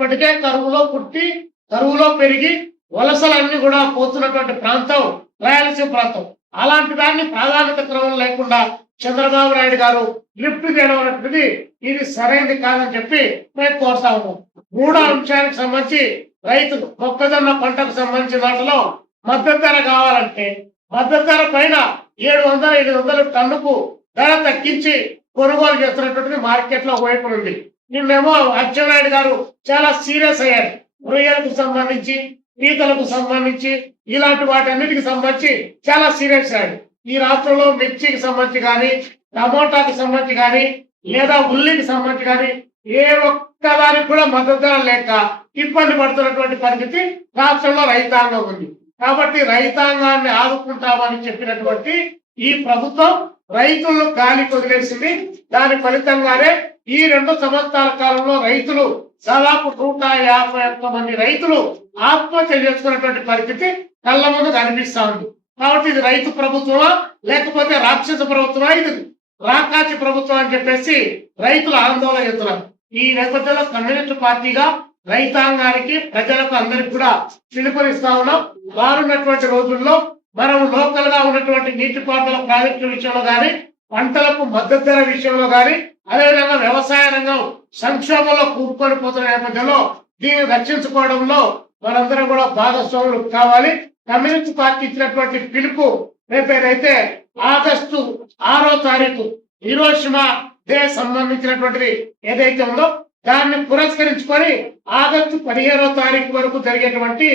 ఇప్పటికే కరువులో పుట్టి కరువులో పెరిగి వలసలన్నీ కూడా పోతున్నటువంటి ప్రాంతం రాయలసీమ ప్రాంతం. అలాంటి దాన్ని ప్రాధాన్యత క్రమం లేకుండా చంద్రబాబు నాయుడు గారు లిఫ్ట్ చేయడం అనేటువంటిది ఇది సరైనది కాదని చెప్పి మేము కోరుతా ఉన్నాం. మూడో అంశానికి సంబంధించి రైతులు మొక్కజొన్న పంటకు సంబంధించిన వాటిలో మద్దతు ధర కావాలంటే మద్దతు ధర పైన 700-800 టన్నుకు ధర తగ్గించి కొనుగోలు చేస్తున్నటువంటిది మార్కెట్ లో వైపు ఉంది. నిన్నేమో అచ్చెన్నాయుడు గారు చాలా సీరియస్ అయ్యారు. రొయ్యలకు సంబంధించి పీతలకు సంబంధించి ఇలాంటి వాటన్నిటికి సంబంధించి చాలా సీరియస్ అయ్యాడు. ఈ రాష్ట్రంలో మిర్చికి సంబంధించి కానీ టమోటాకి సంబంధించి కానీ లేదా ఉల్లికి సంబంధించి కానీ ఏ ఒక్కదానికి కూడా మద్దతు ధర లేక ఇబ్బంది పడుతున్నటువంటి పరిస్థితి రాష్ట్రంలో రైతాంగం ఉంది. కాబట్టి రైతాంగాన్ని ఆదుకుంటామని చెప్పినటువంటి ఈ ప్రభుత్వం రైతులను గాలికి వదిలేసింది. దాని ఫలితంగానే ఈ 2 సంవత్సరాల కాలంలో రైతులు దాదాపు 151 మంది రైతులు ఆత్మహత్య చేసుకున్నటువంటి పరిస్థితి కళ్ళ ముందు కనిపిస్తా ఉంది. కాబట్టి ఇది రైతు ప్రభుత్వమా లేకపోతే రాక్షస ప్రభుత్వమా, ఇది రాకాచి ప్రభుత్వం అని చెప్పేసి రైతులు ఆందోళన చేస్తున్నారు. ఈ నేపథ్యంలో కమ్యూనిస్ట్ పార్టీగా రైతాంగానికి ప్రజలకు అందరికి కూడా పిలుపునిస్తా ఉన్నాం. రానున్నటువంటి రోజుల్లో మనం లోకల్ గా ఉన్నటువంటి నీటిపారుదల ప్రాజెక్టుల విషయంలో కానీ పంటలకు మద్దతు ధర విషయంలో కానీ అదేవిధంగా వ్యవసాయ రంగం సంక్షోభంలో కూరుకొని పోతున్న నేపథ్యంలో దీన్ని రక్షించుకోవడంలో మనందరం కూడా భాగస్వాములు కావాలి. కమ్యూనిస్ట్ పార్టీ ఇచ్చినటువంటి పిలుపు రేపేదైతే ఆగస్టు 6వ తారీఖు హీరోషిమా డే సంబంధించినటువంటిది ఏదైతే ఉందో దాన్ని పురస్కరించుకొని ఆగస్టు 15వ తారీఖు వరకు జరిగేటువంటి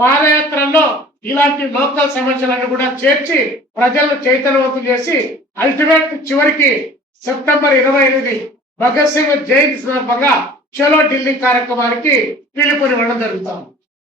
పాదయాత్రల్లో ఇలాంటి లోకల్ సమస్యలను కూడా చేర్చి ప్రజలను చైతన్యవంతం చేసి అల్టిమేట్ చివరికి సెప్టెంబర్ 28 భగత్ సింగ్ జయంతి సందర్భంగా చలో ఢిల్లీ కార్యక్రమానికి పిలుపునివ్వడం జరుగుతాం.